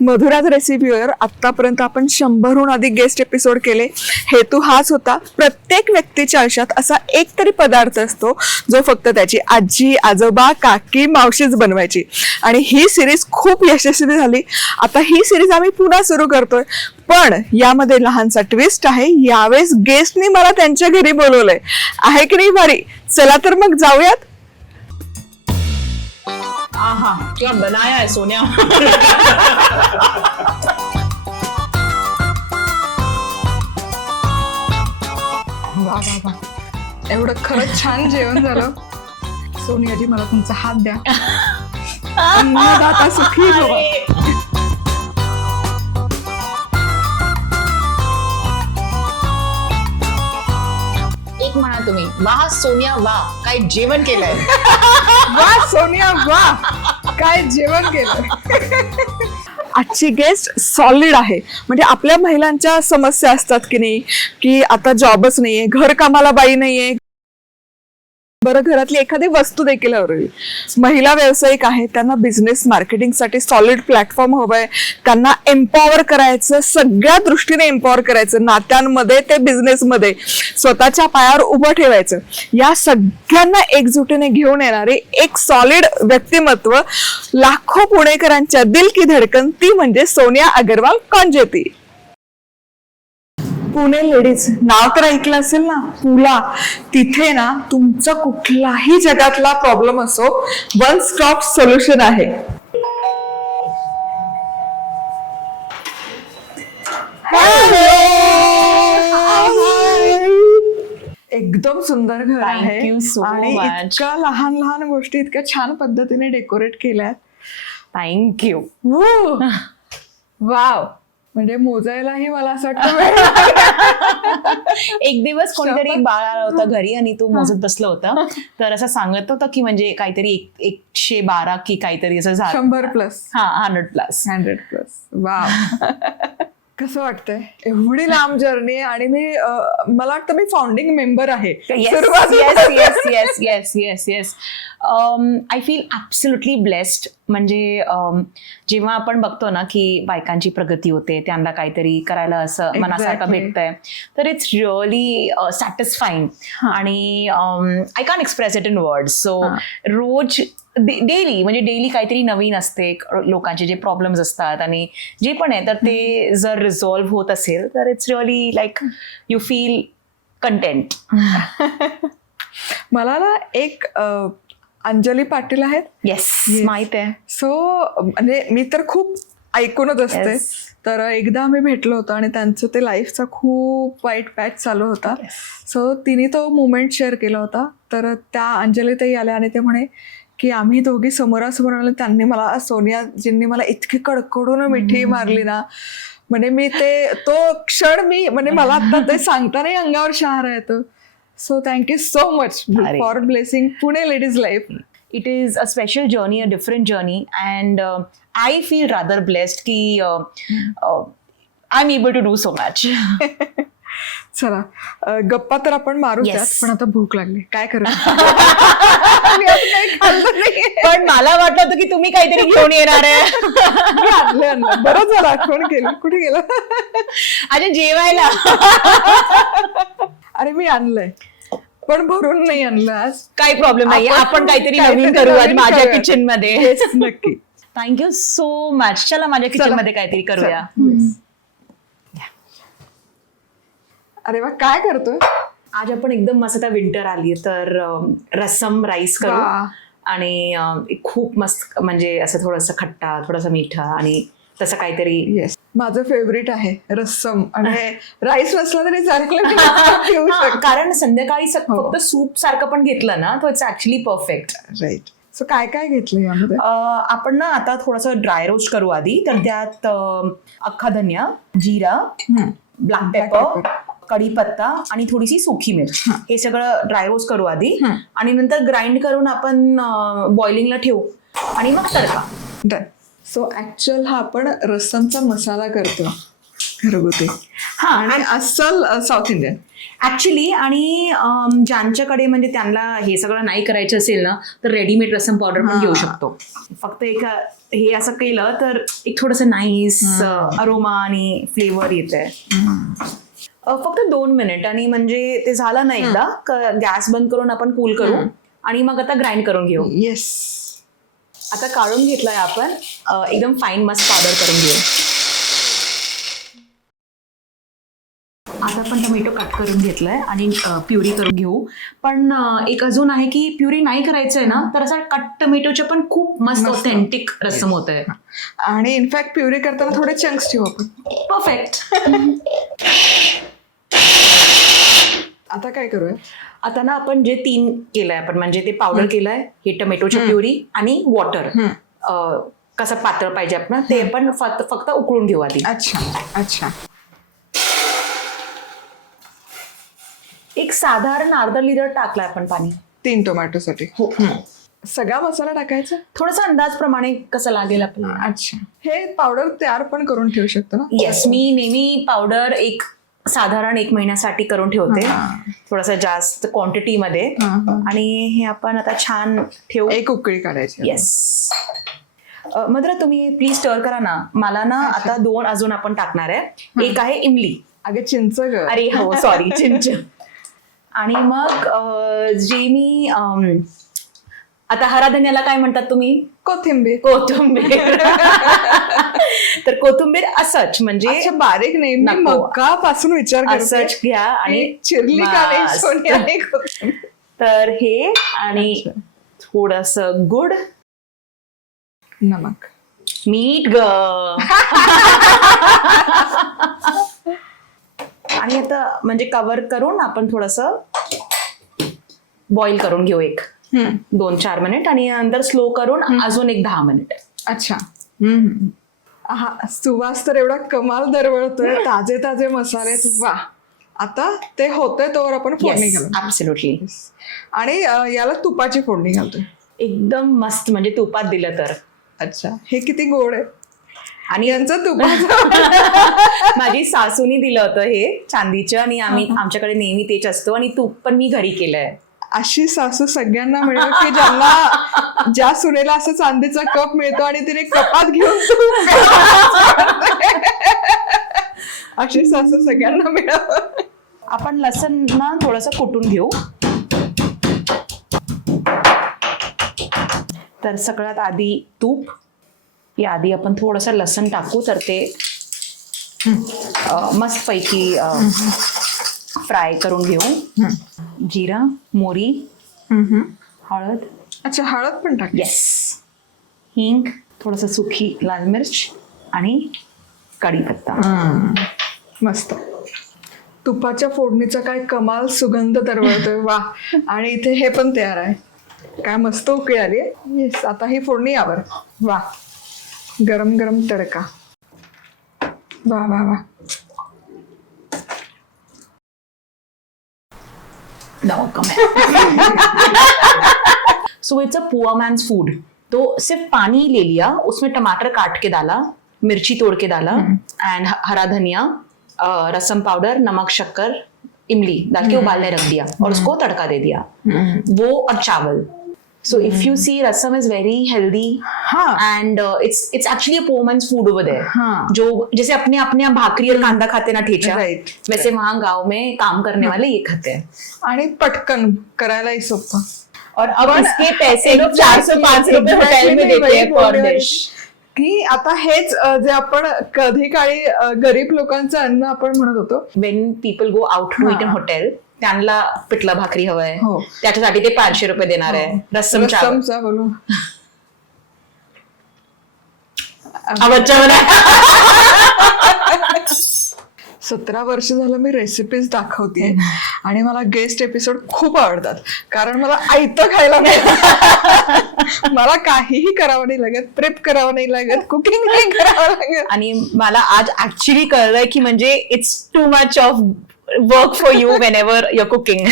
मधुराज रेसिपीवर आतापर्यंत आपण शंभरहून अधिक गेस्ट एपिसोड केले. हेतू हाच होता प्रत्येक व्यक्तीच्या आयुष्यात असा एक तरी पदार्थ असतो जो फक्त त्याची आजी आजोबा काकी मावशीच बनवायची. आणि ही सिरीज खूप यशस्वी झाली. आता ही सिरीज आम्ही पुन्हा सुरू करतोय. पण यामध्ये लहानसा ट्विस्ट आहे. यावेळेस गेस्टनी मला त्यांच्या घरी बोलवलंय. आहे की नाही भारी? चला तर मग जाऊयात. आहा क्या बनाया है सोनिया. एवढं खरंच छान जेवण झालं. सोनियाजी मला तुमचा हात द्या. अन्नदाता सुखी भव. एक म्हणा तुम्ही. वाह सोनिया वाह काय जेवण केलंय? वा सोनिया वा. काय जेवण केलं आजची गेस्ट सॉलिड आहे. म्हणजे आपल्या महिलांच्या समस्या असतात की नाही? की आता जॉबच नाहीये घर कामाला बाई नाहीये. बरं घरातली एखादी वस्तू देखील हवी महिला व्यावसायिक आहेत त्यांना बिझनेस मार्केटिंगसाठी सॉलिड प्लॅटफॉर्म हवंय. त्यांना एम्पॉवर करायचं सगळ्या दृष्टीने एम्पॉवर करायचं. नात्यांमध्ये ते बिझनेसमध्ये स्वतःच्या पायावर उभं ठेवायचं. या सगळ्यांना एकजुटीने घेऊन येणारे एक सॉलिड व्यक्तिमत्व लाखो पुणेकरांच्या दिल की धडकन ती म्हणजे सोनिया अगरवाल कॉन्जेती. पुणे लेडीज नाव तर ऐकलं असेल ना? पुला तिथे ना तुमचा कुठलाही जगातला प्रॉब्लेम असो वन स्टॉप सोल्युशन आहे. एकदम सुंदर घर आहे. आणि. इतक्या लहान लहान गोष्टी इतक्या छान पद्धतीने डेकोरेट केल्यात. थँक्यू वाव म्हणजे मोजायलाही मला असं वाटतं. एक दिवस कोणीतरी? बाळ आला होता घरी आणि तो मोजत बसला होता. तर असं सांगत होता की म्हणजे काहीतरी एक एकशे बारा की काहीतरी असं झालं. शंभर प्लस. हा hundred plus hundred plus wow. कसं वाटतंय? एवढी लांब जर्नी आणि मी मला वाटतं मी फाउंडिंग मेंबर आहे. Yes yes yes yes yes I feel absolutely blessed म्हणजे um, जेव्हा आपण बघतो ना की बायकांची प्रगती होते त्यांना काहीतरी करायला असं मनासारखं. भेटतंय तर इट्स रिअली सॅटिस्फाईंग आणि I can express it in word so. Rose daily म्हणजे डेली काहीतरी नवीन असते लोकांचे जे प्रॉब्लेम्स असतात आणि जे पण आहे तर ते जर रिझॉल्व्ह होत असेल तर it's really like you feel content मला ना एक अंजली पाटील आहेत. येस. माहीत आहे. सो म्हणजे मी तर खूप ऐकूनच असते. तर एकदा आम्ही भेटलो होतो आणि त्यांचं ते लाईफचा खूप वाईट पॅच चालू होता. सो तिने तो मुमेंट शेअर केला होता. तर त्या अंजलीताई आल्या आणि ते म्हणे की आम्ही दोघी समोरासमोर आलो त्यांनी मला सोनियाजींनी मला इतकी कडकडून मिठी मारली ना. म्हणजे मी ते तो क्षण मी म्हणजे मला आता ते सांगतानाही अंगावर शहारा येतो. So thank you so much. For blessing Pune ladies life a special journey, a different journey, and uh, I feel rather blessed ki uh, uh, I'm able to do so much. चला. गप्पा तर आपण मारू पण आता भूक लागली. काय. पण मला वाटलं होतं की तुम्ही काहीतरी घेऊन येणार आहे. बरं झालं आठवण केली. कुठे गेलं? अच्छा जेवायला. अरे मी आणलंय. पण भरून नाही आणलं आज. काही प्रॉब्लेम नाही आपण काहीतरी नवीन करू आज माझ्या. किचनमध्ये. नक्की. थँक्यू सो मच चला माझ्या किचन. मध्ये काहीतरी करूया चला. Yes. अरे वा काय करतोय? आज आपण एकदम मस्त आता विंटर आली तर रसम राईस करू. आणि खूप मस्त म्हणजे असं थोडंसं खट्टा थोडंसं मिठा आणि तसं काहीतरी. येस माझं फेवरेट आहे रस्सम. आणि राईस नसला तरी कारण संध्याकाळी हो. फक्त सूप सारखं पण घेतलं ना तो it's actually perfect right so काय काय घेतलं यामध्ये? आपण ना आता थोडंसं ड्राय रोस्ट करू आधी. तर त्यात अख्खा धनिया जिरा. Black pepper. कढीपत्ता आणि थोडीशी सुकी मिरच. हे. सगळं ड्राय रोस्ट करू आधी. आणि नंतर ग्राइंड करून आपण बॉइलिंगला ठेवू. आणि मग तडका. डन सो ऍक्च्युअल हा आपण रस्समचा मसाला करतो. घरगुती. हा आणि अस्सल साऊथ इंडियन ऍक्च्युली आणि ज्यांच्याकडे म्हणजे त्यांना हे सगळं नाही करायचं असेल ना तर रेडीमेड रसम पावडर पण. घेऊ शकतो. फक्त एक हे असं केलं तर एक थोडस नाईस अरोमा आणि फ्लेवर येत आहे फक्त दोन मिनिट. आणि म्हणजे ते झालं ना एकदा गॅस बंद करून आपण कूल करू आणि मग आता ग्राइंड करून घेऊ. येस. आता काढून घेतलंय आपण एकदम फाईन मस्त पावडर करून घेऊ. आता आपण टोमॅटो कट करून घेतलाय आणि प्युरी करून घेऊ. पण एक अजून आहे की प्युरी नाही करायचंय ना तर असं कट टोमॅटोचे पण खूप मस्त. ऑथेंटिक रसम होत आहे आणि इनफॅक्ट प्युरी करताना थोडे चंक्स ठेवू आपण. परफेक्ट आता काय करूया? आता ना आपण जे तीन केलंय आपण म्हणजे ते पावडर केलंय हे टोमॅटोची प्युरी आणि वॉटर कसं पातळ पाहिजे आपण ते फक्त फक्त उकळून घेऊ आधी. अच्छा अच्छा. एक साधारण अर्धा लिटर टाकलाय आपण पाणी. तीन टोमॅटोसाठी. हो. सगळा मसाला टाकायचा? थोडंसं अंदाजप्रमाणे कसं लागेल आपल्याला अच्छा. हे पावडर तयार पण करून ठेवू शकतो ना? येस मी नेहमी पावडर एक साधारण एक महिन्यासाठी करून ठेवते. थोडस जास्त क्वांटिटी मध्ये. आणि हे आपण आता छान ठेवू. एक उकळी काढायची. येस मधुरा तुम्ही प्लीज स्टर करा ना. मला ना आता दोन अजून आपण टाकणार आहे. एक आहे इमली. अगे चिंच अरे हो सॉरी चिंच. आणि मग जे मी आता हरा धन्याला काय म्हणतात तुम्ही? कोथिंबीर. कोथिंबीर. तर कोथिंबीर असच म्हणजे अच्छा बारीक नाही. मी नको. मका पासून विचार असंच घ्या आणि चिरली का. तर हे आणि. थोडस गुड. नमक. मीठ ग. आणि आता म्हणजे कव्हर करून आपण थोडस बॉईल करून घेऊ एक. दोन चार मिनिट आणि नंतर स्लो करून अजून एक दहा मिनिट अच्छा. हा सुवास तर एवढा कमाल दरवळतोय. ताजे ताजे मसाले. वा. आता ते होतंय तोवर आपण फोडणी घालू ऍब्सोल्युटली आणि याला तुपाची फोडणी घालतोय. एकदम मस्त. म्हणजे तुपात दिलं तर. अच्छा. हे किती गोड आहे. आणि यांचं तुपाचं माझी सासूनी दिलं होतं हे चांदीचं आणि आम्ही आमच्याकडे नेहमी तेच असतो आणि तूप पण मी घरी केलंय. अशी सासू सगळ्यांना मिळेल की ज्यांना ज्या सुनेला असं चांदीचा कप मिळतो आणि तिने कपात घेऊन अशी सासू सगळ्यांना मिळावं आपण लसण ना थोडस कुटून घेऊ. तर सगळ्यात आधी तूप या आधी आपण थोडस लसण टाकू तर ते मस्तपैकी फ्राय करून घेऊ. जिरा मोरी हळद. अच्छा हळद पण टाक? येस हिंग थोडस सुकी लाल मिर्च आणि कढीपत्ता. मस्त. तुपाच्या फोडणीचा काय कमाल सुगंध दरवळतोय वा आणि इथे हे पण तयार आहे. काय मस्त उकळी आली. येस आता ही फोडणी यावर. वा गरम गरम तडका। वा वा वा No, come so it's a poor man's food तो सिर्फ़ पानी ले लिया उसमें टमाटर काट के डाला मिर्ची तोड़ के डाला एंड हरा धनिया रसम पाउडर नमक शक्कर इमली डाल के उबालने रख दिया और उसको तड़का दे दिया। वो और चावल। So if you see rasam is very healthy हाँ and it's it's actually a poor man's food over there हाँ जो जैसे अपने अपने भाकरी और कांदा खाते ना ठेचा Right. वैसे वहां गांव में काम करने वाले ये खाते हैं। आणि पटकन करायलाही सोपं. और अब पण इसके पैसे लोग चार सौ पांच रुपए होटल में देते हैं पर डिश की आता हेच अ, जे आपण कधी काळी अ, गरीब लोकांचं अन्न आपण म्हणत होतो. When people go out to eat hotel त्यांना पिठला भाकरी हवंय. हो. त्याच्यासाठी ते पाचशे रुपये देणार आहे. रस्सम चावल. रस्समचा बोलू सतरा वर्ष झालं मी रेसिपीज दाखवते. आणि मला गेस्ट एपिसोड खूप आवडतात. कारण मला आयतं खायला नाही. मला काहीही करावं नाही लागत. प्रेप करावं नाही लागत. कुकिंग नाही करावं लागत. आणि मला आज ऍक्च्युली कळलंय की म्हणजे it's too much of work for you whenever your cooking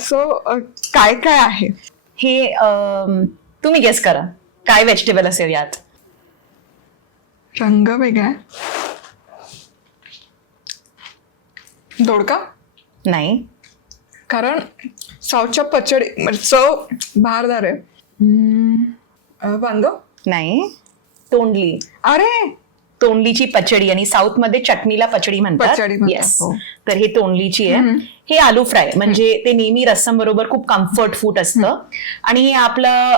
so काय काय आहे? हे अम, तुम्ही गेस करा. काय व्हेजिटेबल असेल यात? रंग वेगळा आहे. दोडका? नाही. कारण साऊथच्या पचडी म्हणजे चव भारदार आहे. वांग? नाही. तोंडली. अरे! तोंडलीची पचडी आणि साऊथमध्ये चटणीला पचडी म्हणतात. येस हो. तर हे तोंडलीची आहे. हे आलू फ्राय म्हणजे ते नेहमी रस्सम बरोबर खूप कम्फर्ट फूड असतं. आणि हे आपलं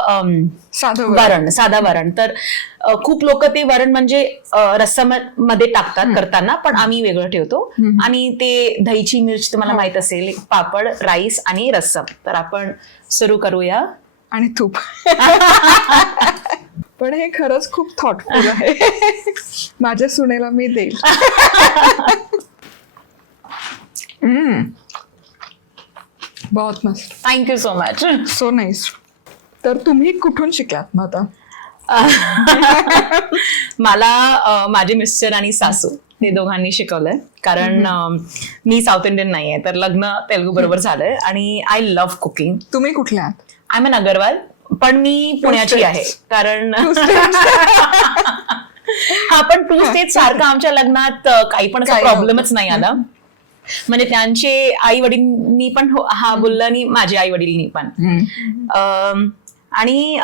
वरण. साधा वरण. तर खूप लोक ते वरण म्हणजे रस्सममध्ये टाकतात करताना पण आम्ही वेगळं ठेवतो. आणि ते दहीची मिरच तुम्हाला माहीत असेल पापड राईस आणि रस्सम. तर आपण सुरू करूया. आणि तूप. पण हे खरंच खूप थॉटफुल आहे. माझ्या सुनेला मी देईल. बहुत मस्त. Thank you so much so nice तर तुम्ही कुठून शिकलात मग आता? मला माझे मिस्टर आणि सासू ते दोघांनी शिकवलंय. कारण मी साऊथ इंडियन नाहीये तर लग्न तेलुगू बरोबर झालंय. आणि आय लव्ह कुकिंग तुम्ही कुठल्या आहात? आय एन अगरवाल पण मी पुण्याची. आहे कारण हा पण टू स्टेट सारखं आमच्या लग्नात काही पण प्रॉब्लेमच नाही आला म्हणजे त्यांचे आई वडीलनी पण हो- हा बोललं आणि माझे आई वडीलनी पण आणि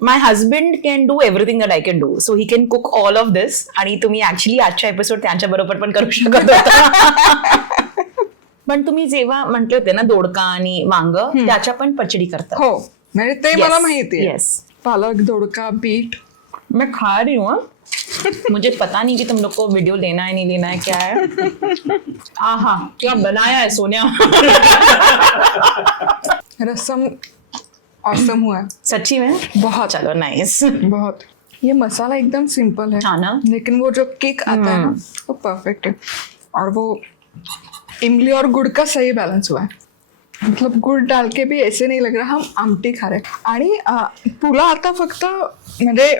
my husband can do everything that I can do so he can cook all of this आणि तुम्ही ऍक्च्युली आजच्या एपिसोड त्यांच्या बरोबर पण करू शकत होता. पण तुम्ही जेव्हा म्हटले होते ना दोडका आणि वांग त्याच्या पण पचडी करतात हो. म्हणजे ते मला माहिती आहे. येस पालक दोडका बीट मैं खा रही हूँ हाँ। मुझे पता नहीं कि तुम लोग को वीडियो लेना है नहीं लेना है क्या है। आहा क्या बनाया है सोनिया? रसम औसम हुआ है। सच्ची में? बहुत। चलो नाइस बहुत। ये मसाला एकदम सिंपल है। हाँ ना? लेकिन वो जो केक आता है ना वो परफेक्ट है। और वो इमली और गुड़ का सही बैलेंस हुआ है। मतलब गुड़ डाल के भी ऐसे नहीं लग रहा हम आमटी खा रहे. आणि तुला आता फक्त म्हणजे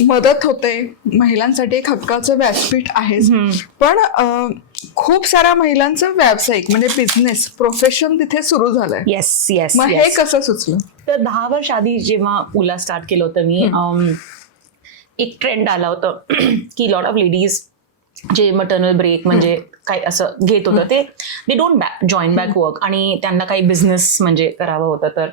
मदत होते महिलांसाठी एक हक्काचं व्यासपीठ आहे पण खूप साऱ्या महिलांचं व्यावसायिक म्हणजे बिझनेस प्रोफेशन तिथे सुरू झालंय. येस येस मग हे कसं सुचलं? तर दहा वर्ष आधी जेव्हा पुला स्टार्ट केलं होतं मी एक ट्रेंड आला होता की लॉट ऑफ लेडीज जे मटर्नल ब्रेक म्हणजे काय असं घेत होतं ते they don't back join back work आणि त्यांना काही बिझनेस म्हणजे करावं होतं. तर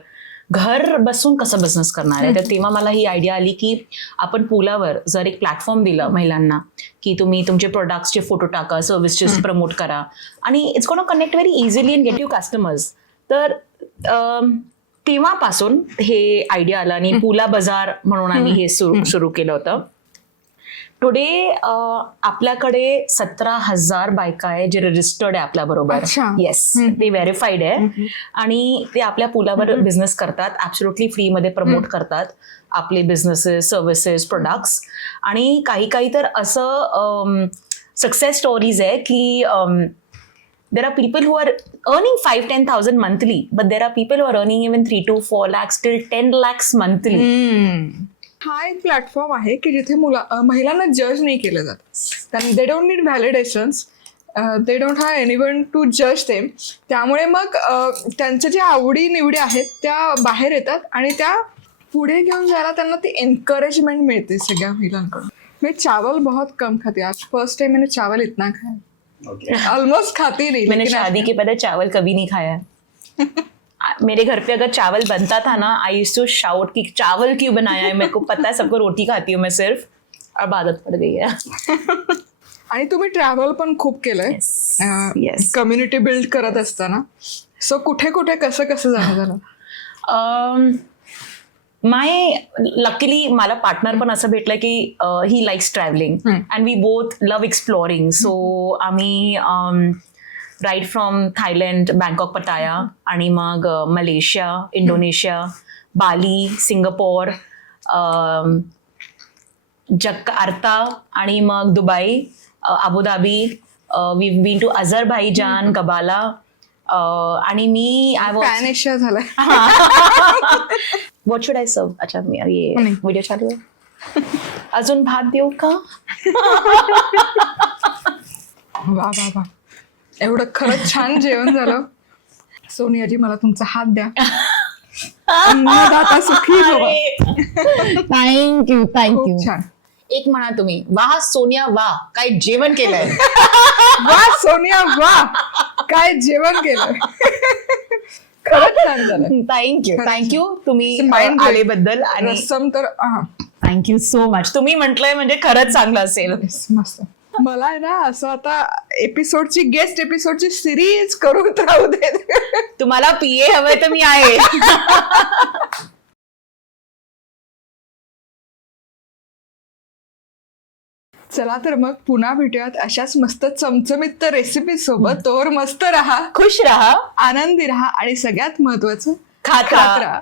घर बसून कसं बिझनेस करणार आहे? तर तेव्हा मला ही आयडिया आली की आपण पुलावर जर एक प्लॅटफॉर्म दिलं महिलांना की तुम्ही तुमचे प्रोडक्ट्सचे फोटो टाका सर्व्हिसेस प्रमोट करा. आणि it's gonna connect very easily and get you customers तर तेव्हापासून हे आयडिया आला आणि पुला बाजार म्हणून आम्ही हे सुरू सुरू केलं होतं. टुडे आपल्याकडे सतरा हजार बायका आहे जे रजिस्टर्ड आहे आपल्या बरोबर. येस ते व्हेरीफाईड आहे. आणि ते आपल्या पुलावर बिझनेस करतात. ऍब्सोल्युटली फ्रीमध्ये प्रमोट करतात आपले बिझनेसेस सर्व्हिसेस प्रोडक्ट्स आणि काही काही तर असं सक्सेस स्टोरीज आहे की there are people who are earning 5 10000 monthly but there are people who are earning even 3 to 4 lakhs till 10 lakhs monthly. हा एक प्लॅटफॉर्म आहे की जिथे मुला महिलांना जज नाही केलं जात. They don't need validations they don't have anyone to जज देम त्यामुळे मग त्यांच्या ज्या आवडी निवडी आहेत त्या बाहेर येतात आणि त्या पुढे घेऊन जायला त्यांना ती एनकरेजमेंट मिळते सगळ्या महिलांकडून. मैं चावल बहुत कम खाती. हूँ। आज फर्स्ट टाइम मैंने चावल इतना खाया. ऑलमोस्ट खाती नहीं मैंने शादी के पहले चावल कभी नहीं खाया. मेरे घर पे अगर चावल बनता था ना आई यूज़ टू शाउट कि चावल क्यों बनाया है? मेरे को पता है सबको रोटी खाती हूँ मैं सिर्फ़। अब आदत पड़ गई है। आणि तुम्ही ट्रॅव्हल पण खूप केलंय. कम्युनिटी बिल्ड करत असताना. सो कुठे कुठे कसं कसं जाणं झालं माय लकीली मला पार्टनर पण असं भेटलं की he likes travelling and we both love exploring so आम्ही right from Thailand Bangkok Pattaya आणि मग Malaysia Indonesia Bali Singapore Jakarta आणि मग Dubai Abu Dhabi we been to Azerbaijan Gabala आणि मी आय झालाय व्हॉट शुड आय सर्व अच्छा मी. व्हिडिओ चालू आहे. अजून भात देऊ का? वा वा वा. एवढं खरंच छान जेवण झालं. सोनियाजी मला तुमचा हात द्या. अन्नदाता सुखी भव. थँक्यू थँक्यू खूप छान. एक म्हणा तुम्ही. वाह सोनिया वाह काय जेवण केलंय? वा सोनिया वा. काय जेवण केलं खरंच छान झालं. थँक्यू थँक्यू तुम्ही Mind blowing. आलेबद्दल आणि रस्सम तर हा. थँक्यू सो मच तुम्ही म्हटलंय म्हणजे खरंच चांगलं असेल. मस्त. मला आहे ना असं आता एपिसोडची गेस्ट एपिसोडची सिरीज करून राहू देत तुम्हाला पीए हवंय तर मी आहे. चला तर मग पुन्हा भेटूयात अशाच मस्त चमचमीत रेसिपी सोबत. तोवर मस्त राहा. खुश राहा. आनंदी राहा आणि सगळ्यात महत्वाचं खात राहा.